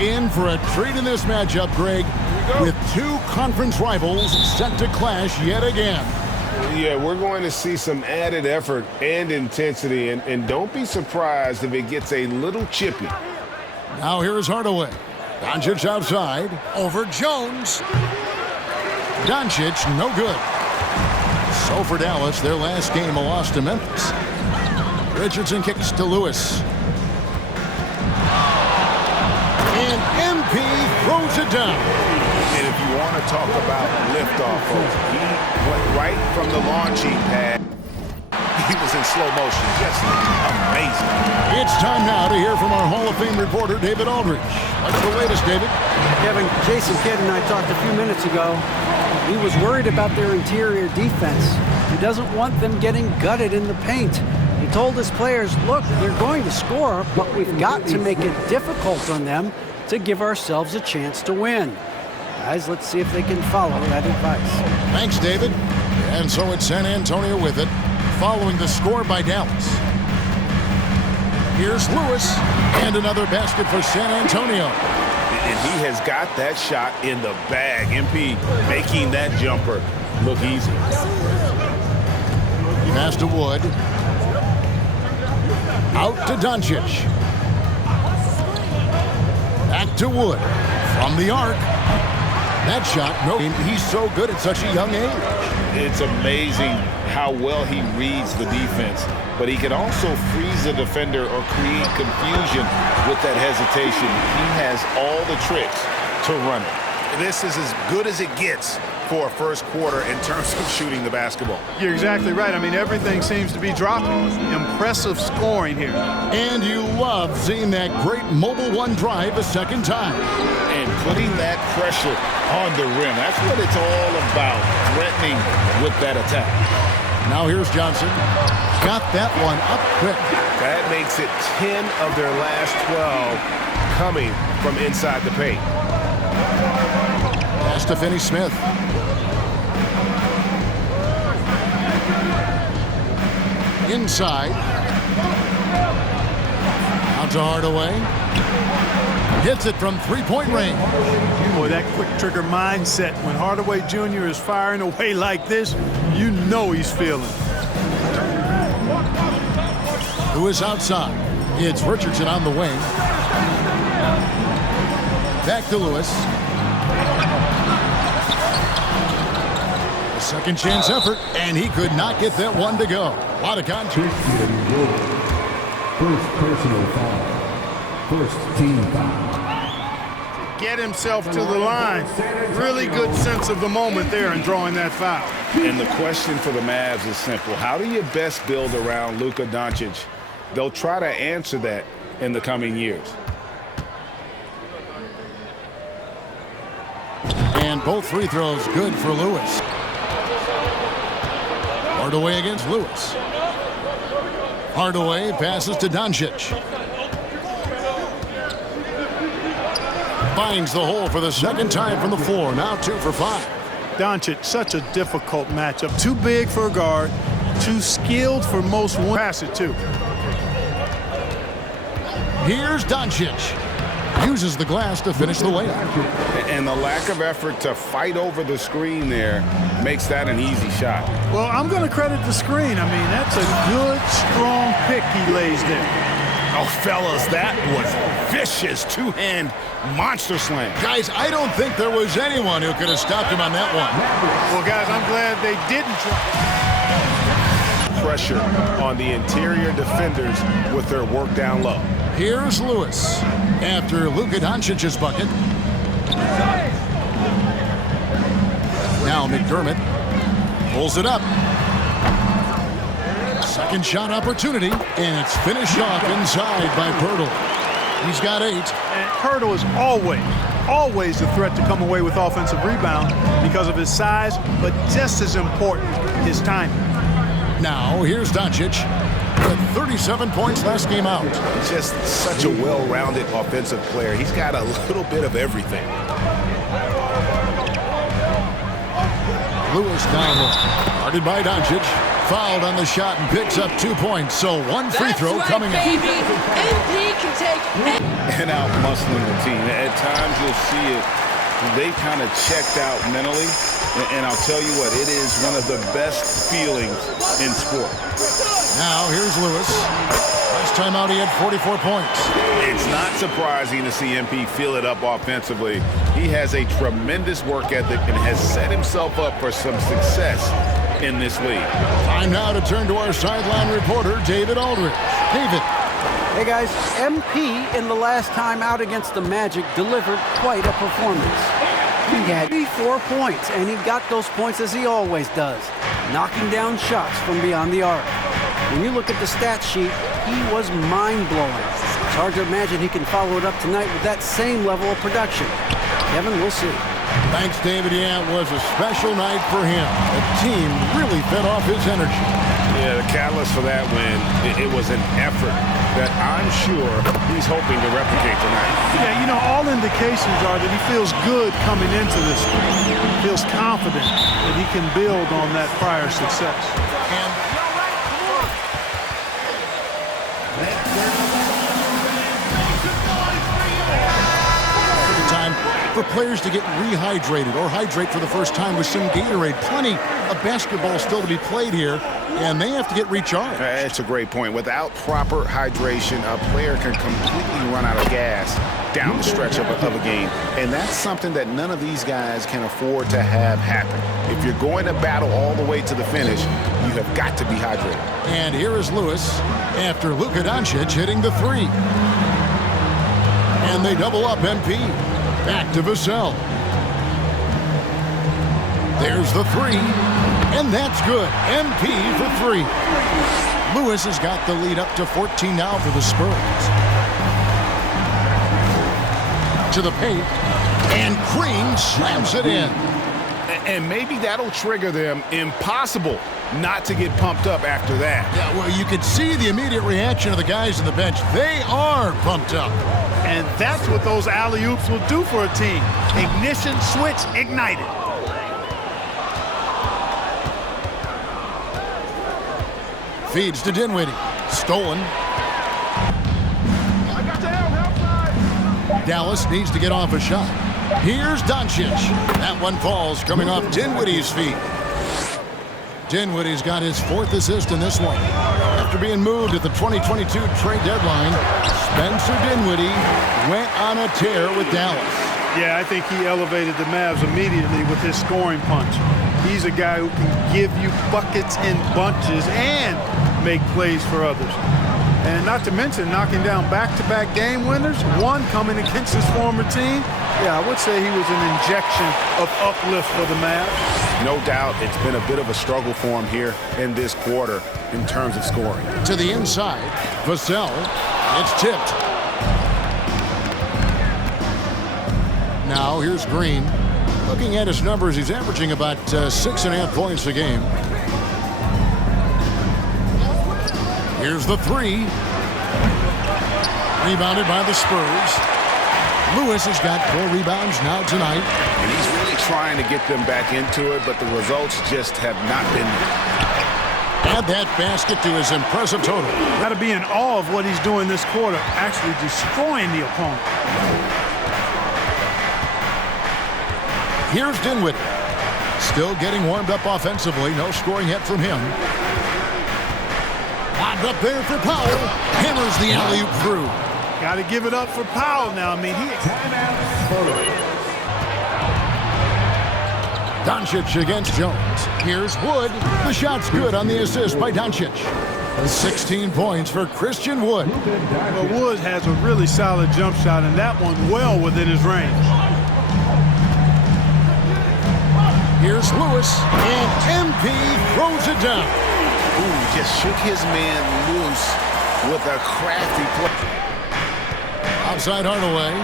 in for a treat in this matchup, Greg, with two conference rivals set to clash yet again. Yeah, we're going to see some added effort and intensity, and don't be surprised if it gets a little chippy. Now here's Hardaway. Doncic outside. Over Jones. Doncic, no good. So for Dallas, their last game a loss to Memphis. Richardson kicks to Lewis. And MP throws it down. And if you want to talk about liftoff, folks, he went right from the launching pad. He was in slow motion, just amazing. It's time now to hear from our Hall of Fame reporter, David Aldridge. What's the latest, David? Kevin, Jason Kidd and I talked a few minutes ago. He was worried about their interior defense. He doesn't want them getting gutted in the paint. He told his players, look, they're going to score, but we've got to make it difficult on them to give ourselves a chance to win. Guys, let's see if they can follow that advice. Thanks, David. And so it's San Antonio with it, following the score by Dallas. Here's Lewis, and another basket for San Antonio. And he has got that shot in the bag. MP making that jumper look easy. Pass to Wood. Out to Doncic. Back to Wood. From the arc. That shot, no, he's so good at such a young age. It's amazing how well he reads the defense, but he can also freeze the defender or create confusion with that hesitation. He has all the tricks to run it. This is as good as it gets for a first quarter in terms of shooting the basketball. You're exactly right. I mean, everything seems to be dropping. Impressive scoring here. And you love seeing that great mobile one drive a second time. And putting that pressure on the rim. That's what it's all about, threatening with that attack. Now here's Johnson. Got that one up quick. That makes it 10 of their last 12 coming from inside the paint. Pass to Finney-Smith. Inside. Out to Hardaway. Hits it from three-point range. Boy, that quick trigger mindset. When Hardaway Jr. is firing away like this, you know he's feeling. Lewis outside. It's Richardson on the wing. Back to Lewis. A second chance effort, and he could not get that one to go. A lot of contact. First personal foul. First team foul. Get himself to the line. Really good sense of the moment there in drawing that foul. And the question for the Mavs is simple. How do you best build around Luka Doncic? They'll try to answer that in the coming years. And both free throws good for Lewis. Hardaway against Lewis. Hardaway passes to Doncic. Finds the hole for the second time from the floor. Now 2 for 5. Doncic, such a difficult matchup. Too big for a guard. Too skilled for most. Pass it, too. Here's Doncic. Uses the glass to finish the layup. And the lack of effort to fight over the screen there makes that an easy shot. Well, I'm going to credit the screen. I mean, that's a good, strong pick he lays there. Oh, fellas, that was vicious two-hand monster slam. Guys, I don't think there was anyone who could have stopped him on that one. Well, guys, I'm glad they didn't try. Pressure on the interior defenders with their work down low. Here's Lewis after Luka Doncic's bucket. Now McDermott pulls it up. Second shot opportunity, and it's finished off inside by Pirtle. He's got 8. And Pirtle is always a threat to come away with offensive rebound because of his size, but just as important, his timing. Now here's Doncic with 37 points last game out. Just such a well-rounded offensive player. He's got a little bit of everything. Lewis down low. Guarded by Doncic. Fouled on the shot and picks up 2 points. So one free throw coming up. MP can take it. And out muscling the team. At times you'll see it. They kind of checked out mentally. And I'll tell you what, it is one of the best feelings in sport. Now here's Lewis. Last time out he had 44 points. It's not surprising to see MP fill it up offensively. He has a tremendous work ethic and has set himself up for some success in this league. Time now to turn to our sideline reporter, David Aldridge. David. Hey guys, MP in the last time out against the Magic delivered quite a performance. He had 4 points, and he got those points as he always does, knocking down shots from beyond the arc. When you look at the stat sheet, he was mind-blowing. It's hard to imagine he can follow it up tonight with that same level of production. Kevin, we'll see. Thanks, David. Yeah, it was a special night for him. The team really fed off his energy. Yeah, the catalyst for that win, it was an effort that I'm sure he's hoping to replicate tonight. Yeah, you know, all indications are that he feels good coming into this one. He feels confident that he can build on that prior success. And time for players to get rehydrated or hydrate for the first time with some Gatorade. Plenty of basketball still to be played here, and they have to get recharged. That's a great point. Without proper hydration, a player can completely run out of gas down the stretch of a game. And that's something that none of these guys can afford to have happen. If you're going to battle all the way to the finish, you have got to be hydrated. And here is Lewis after Luka Doncic hitting the three. And they double up MP. Back to Vassell. There's the three. And that's good. MP for three. Lewis has got the lead up to 14 now for the Spurs. To the paint. And Green slams it in. And maybe that'll trigger them. Impossible not to get pumped up after that. Yeah, well, you could see the immediate reaction of the guys on the bench. They are pumped up. And that's what those alley-oops will do for a team. Ignition switch ignited. Feeds to Dinwiddie. Stolen. Dallas needs to get off a shot. Here's Doncic. That one falls, coming off Dinwiddie's feet. Dinwiddie's got his fourth assist in this one. After being moved at the 2022 trade deadline, Spencer Dinwiddie went on a tear with Dallas. Yeah, I think he elevated the Mavs immediately with his scoring punch. He's a guy who can give you buckets in bunches and make plays for others. And not to mention knocking down back-to-back game winners, one coming against his former team. Yeah, I would say he was an injection of uplift for the Mavs. No doubt it's been a bit of a struggle for him here in this quarter in terms of scoring. To the inside, Vassell. It's tipped. Now here's Green. Looking at his numbers, he's averaging about 6.5 points a game. Here's the three. Rebounded by the Spurs. Lewis has got 4 rebounds now tonight. And he's really trying to get them back into it, but the results just have not been there. Add that basket to his impressive total. Got to be in awe of what he's doing this quarter, actually destroying the opponent. Here's Dinwiddie. Still getting warmed up offensively. No scoring yet from him. Lobbed up there for Powell. Hammers the alley-oop through. Got to give it up for Powell now. I mean, Doncic against Jones. Here's Wood. The shot's good on the assist by Doncic. 16 points for Christian Wood. Well, Wood has a really solid jump shot, and that one well within his range. Here's Lewis, and MP throws it down. Ooh, just shook his man loose with a crafty play. Outside Hardaway.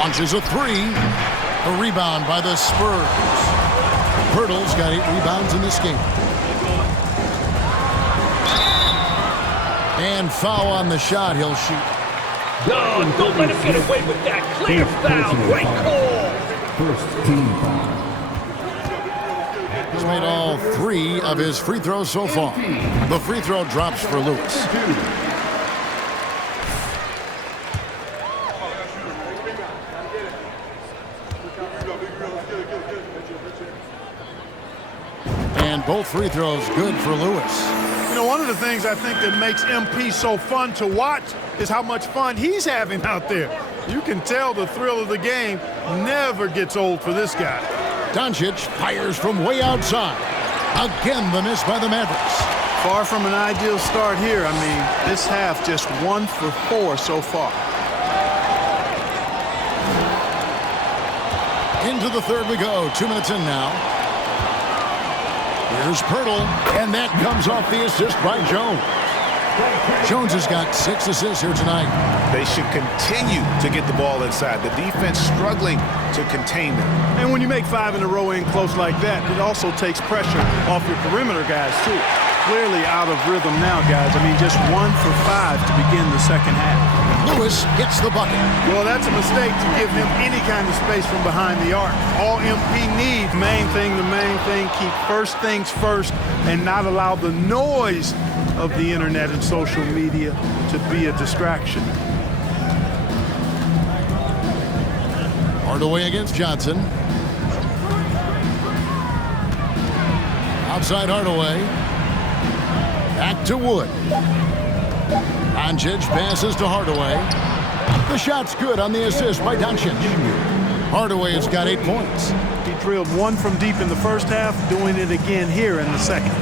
Launches a three. A rebound by the Spurs. Pirtle's got 8 rebounds in this game. And foul on the shot, he'll shoot. No, don't let him get away with that. Clear foul, great call. First team foul. He's made all 3 of his free throws so far. The free throw drops for Lewis. And both free throws good for Lewis. You know, one of the things I think that makes MP so fun to watch is how much fun he's having out there. You can tell the thrill of the game never gets old for this guy. Doncic fires from way outside. Again, the miss by the Mavericks. Far from an ideal start here. I mean, this half just 1 for 4 so far. Into the third we go. 2 minutes in now. Here's Pirtle, and that comes off the assist by Jones. Jones has got 6 assists here tonight. They should continue to get the ball inside. The defense struggling to contain them. And when you make 5 in a row in close like that, it also takes pressure off your perimeter guys, too. Clearly out of rhythm now, guys. I mean, just 1 for 5 to begin the second half. Lewis gets the bucket. Well, that's a mistake to give him any kind of space from behind the arc. All MP needs, the main thing, keep first things first and not allow the noise of the internet and social media to be a distraction. Hardaway against Johnson. Outside Hardaway. Back to Wood. Doncic passes to Hardaway. The shot's good on the assist by Doncic. Hardaway has got 8 points. He drilled 1 from deep in the first half, doing it again here in the second.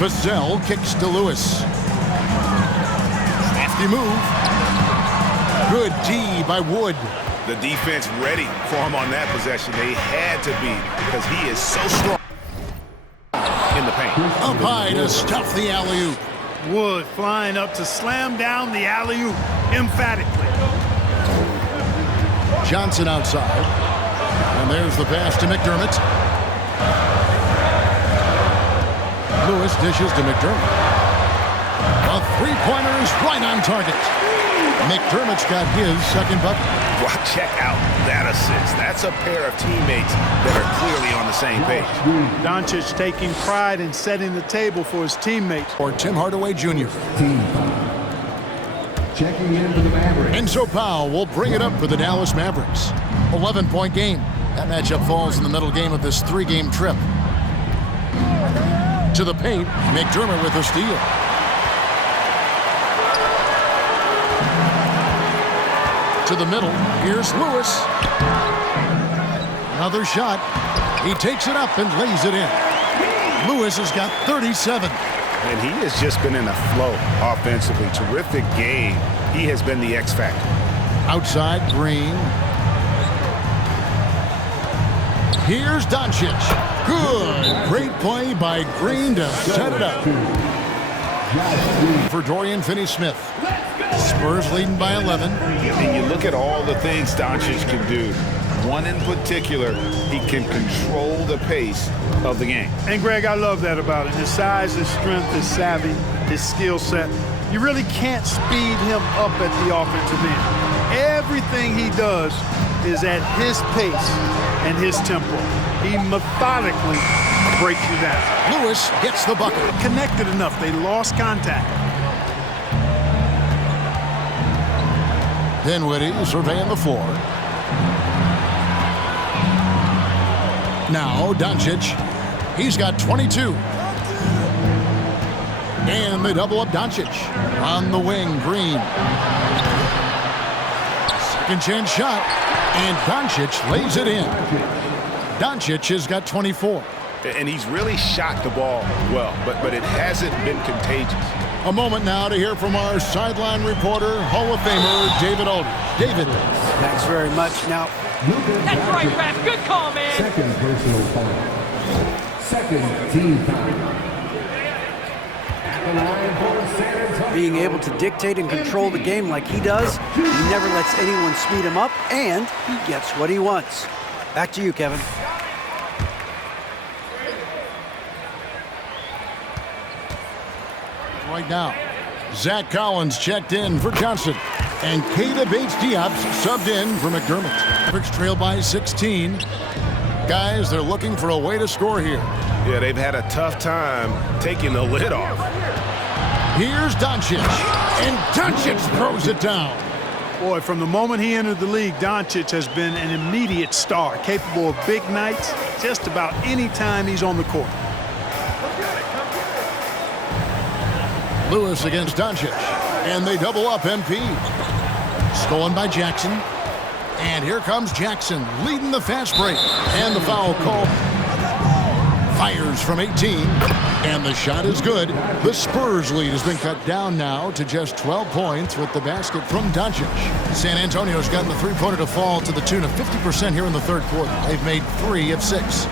Vassell kicks to Lewis. Nasty move. Good D by Wood. The defense ready for him on that possession. They had to be because he is so strong in the paint. Up high to stuff the alley-oop. Wood flying up to slam down the alley-oop emphatically. Johnson outside. And there's the pass to McDermott. Lewis dishes to McDermott. A three-pointer is right on target. McDermott's got his second bucket. Well, check out that assist. That's a pair of teammates that are clearly on the same page. Doncic taking pride in setting the table for his teammates. Or Tim Hardaway Jr. Checking in for the Mavericks. And so Powell will bring it up for the Dallas Mavericks. 11-point game. That matchup falls in the middle game of this 3-game trip. To the paint, McDermott with a steal. To the middle, here's Lewis. Another shot. He takes it up and lays it in. Lewis has got 37. And he has just been in a flow offensively. Terrific game. He has been the X factor. Outside, Green. Here's Doncic. Good. Great play by Green to set it up. For Dorian Finney-Smith. Spurs leading by 11. And you look at all the things Doncic can do. One in particular, he can control the pace of the game. And Greg, I love that about it. His size, his strength, his savvy, his skill set. You really can't speed him up at the offensive end. Everything he does is at his pace and his tempo. He methodically breaks you down. Lewis gets the bucket. Connected enough. They lost contact. Dinwiddie surveying the floor. Now Doncic. He's got 22. And they double up Doncic. On the wing, Green. Second chance shot. And Doncic lays it in. Doncic has got 24. And he's really shot the ball well, but it hasn't been contagious. A moment now to hear from our sideline reporter, Hall of Famer David Aldridge. David. Thanks very much. Now, That's right, Raf. Good call, man. Second personal foul. Second team foul. At the line for San Antonio. being able to dictate and control the game like he does, he never lets anyone speed him up, and he gets what he wants. Back to you, Kevin. Right now, Zach Collins checked in for Johnson, and Keita Bates-Diop subbed in for McDermott. Mavericks trail by 16. Guys, they're looking for a way to score here. Yeah, they've had a tough time taking the lid off. Here's Doncic, and Doncic throws it down. Boy, from the moment he entered the league, Doncic has been an immediate star, capable of big nights just about any time he's on the court. Lewis against Doncic, and they double up MP. Stolen by Jackson, and here comes Jackson leading the fast break, and the foul call. Fires from 18, and the shot is good. The Spurs lead has been cut down now to just 12 points with the basket from Doncic. San Antonio's gotten the three-pointer to fall to the tune of 50% here in the third quarter. They've made 3 of 6.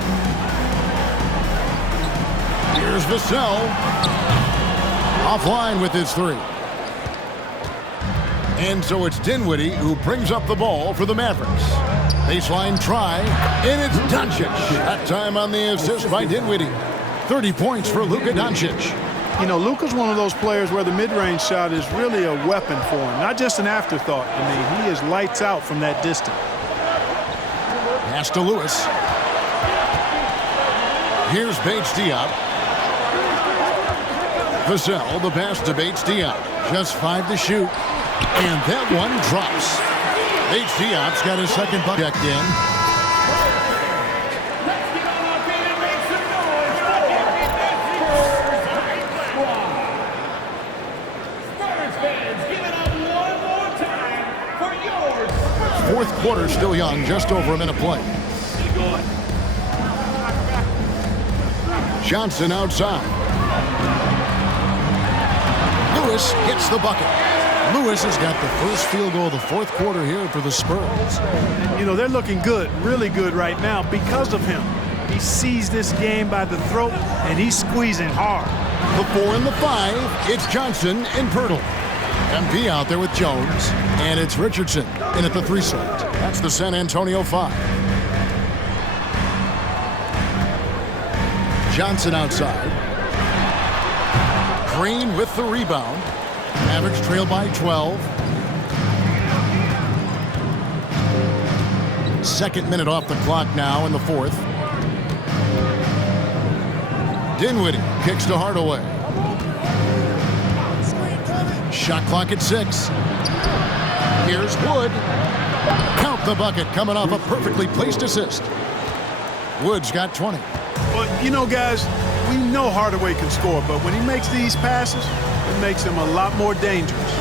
Here's Vassell. Offline with his 3. And so it's Dinwiddie who brings up the ball for the Mavericks. Baseline try, and it's Doncic. That time on the assist by Dinwiddie. 30 points for Luka Doncic. You know, Luka's one of those players where the mid-range shot is really a weapon for him, not just an afterthought. I mean, he is lights out from that distance. Pass to Lewis. Here's Bates Diop. Vassell, the pass to Bates Diop. Just 5 to shoot. And that one drops. Bates Diop's got his second bucket in. Fourth quarter still young, just over a minute play. Johnson outside. Lewis gets the bucket. Lewis has got the first field goal of the fourth quarter here for the Spurs. You know, they're looking good, really good right now because of him. He sees this game by the throat, and he's squeezing hard. The 4 and the 5, it's Johnson and Pirtle. MP out there with Jones, and it's Richardson in at the 3 slot. That's the San Antonio 5. Johnson outside. Green with the rebound. Mavericks trail by 12. Second minute off the clock now in the fourth. Dinwiddie kicks to Hardaway. Shot clock at 6. Here's Wood. Count the bucket coming off a perfectly placed assist. Wood's got 20. But, you know, guys, we know Hardaway can score, but when he makes these passes, it makes him a lot more dangerous.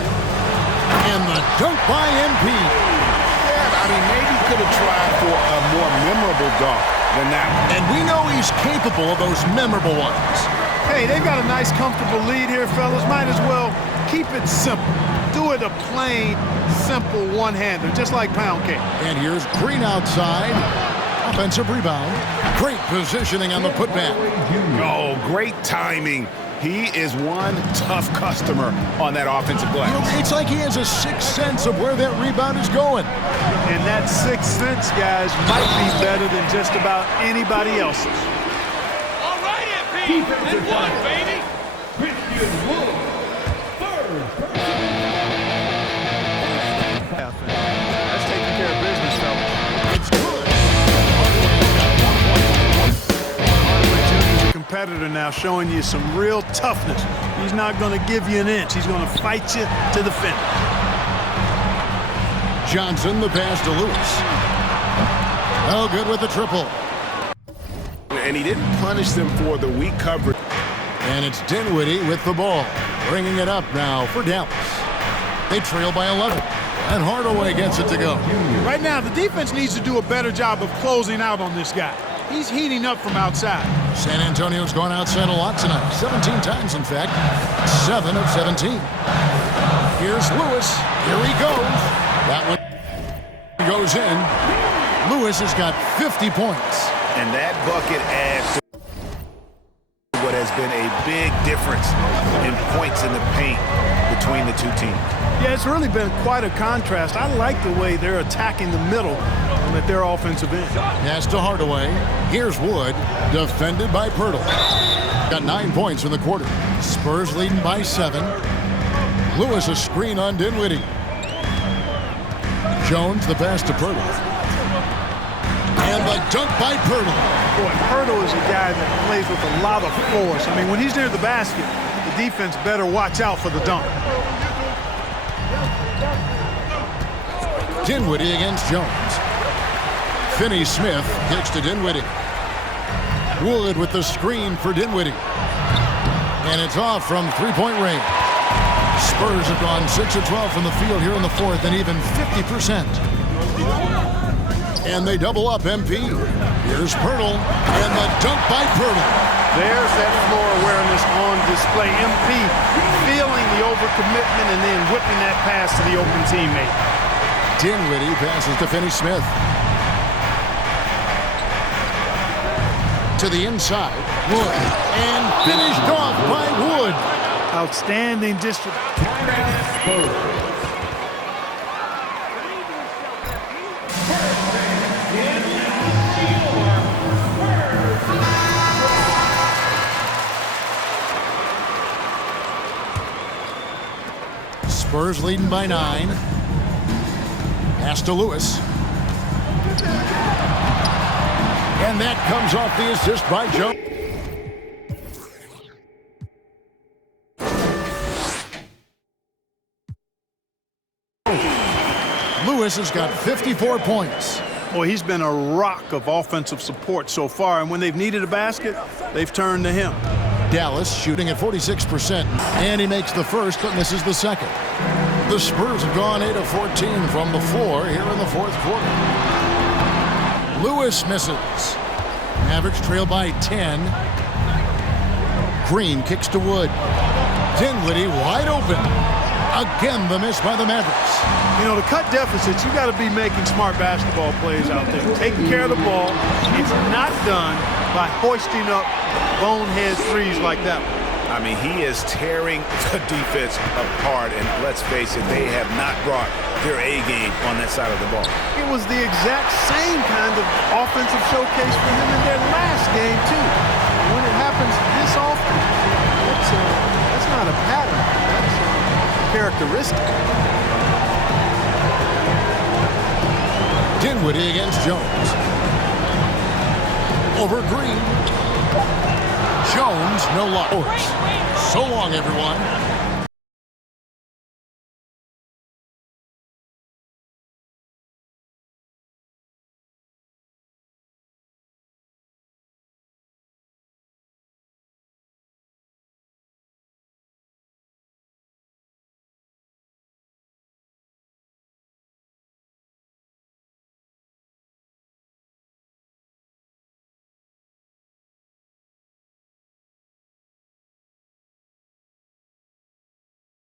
And the dunk by MP. Yeah, I mean, maybe could have tried for a more memorable dunk than that one. And we know he's capable of those memorable ones. Hey, they've got a nice, comfortable lead here, fellas. Might as well keep it simple. Do it a plain, simple one-hander, just like pound cake. And here's Green outside. Offensive rebound. Great positioning on the putback. Oh, great timing. He is one tough customer on that offensive glass. You know, it's like he has a sixth sense of where that rebound is going. And that sixth sense, guys, might be better than just about anybody else's. All right, MP. And one, baby. Christian Wood, third. That's taking care of business, fellas. It's good. Hardaway Jr. is a competitor now, showing you some real toughness. He's not going to give you an inch. He's going to fight you to the finish. Johnson, the pass to Lewis. Oh, good with the triple. And he didn't punish them for the weak coverage. And it's Dinwiddie with the ball. Bringing it up now for Dallas. They trail by 11. And Hardaway gets it to go. Right now, the defense needs to do a better job of closing out on this guy. He's heating up from outside. San Antonio's gone outside a lot tonight. 17 times, in fact. 7 of 17. Here's Lewis. Here he goes. That one goes in. Lewis has got 50 points. And that bucket adds to what has been a big difference in points in the paint between the two teams. Yeah, it's really been quite a contrast. I like the way they're attacking the middle and at their offensive end. Pass to Hardaway. Here's Wood, defended by Pirtle. Got 9 points in the quarter. Spurs leading by 7. Lewis a screen on Dinwiddie. Jones the pass to Pirtle. And the dunk by Pirtle. Boy, Pirtle is a guy that plays with a lot of force. I mean, when he's near the basket, the defense better watch out for the dunk. Dinwiddie against Jones. Finney-Smith kicks to Dinwiddie. Wood with the screen for Dinwiddie. And it's off from three-point range. Spurs have gone 6 of 12 from the field here in the fourth and even 50%. And they double up MP. Here's Pirtle and the dunk by Pirtle. There's that floor awareness on display. MP feeling the overcommitment and then whipping that pass to the open teammate. Dinwiddie passes to Finney-Smith. To the inside, Wood. And finished off by Wood. Outstanding district. Spurs leading by 9. Pass to Lewis. And that comes off the assist by Jones. Lewis has got 54 points. Boy, he's been a rock of offensive support so far, and when they've needed a basket, they've turned to him. Dallas shooting at 46%, and he makes the first but misses the second. The Spurs have gone 8 of 14 from the floor here in the fourth quarter. Lewis misses. Mavericks trail by 10. Green kicks to Wood. Dinwiddie wide open. Again, the miss by the Mavericks. You know, to cut deficits, you got to be making smart basketball plays out there. Taking care of the ball. It's not done by hoisting up bonehead threes like that one. I mean, he is tearing the defense apart, and let's face it, they have not brought their A game on that side of the ball. It was the exact same kind of offensive showcase for him in their last game, too. When it happens this often, that's not a pattern. That's a characteristic. Dinwiddie against Jones. Over Green. Jones, no loss. So long, everyone.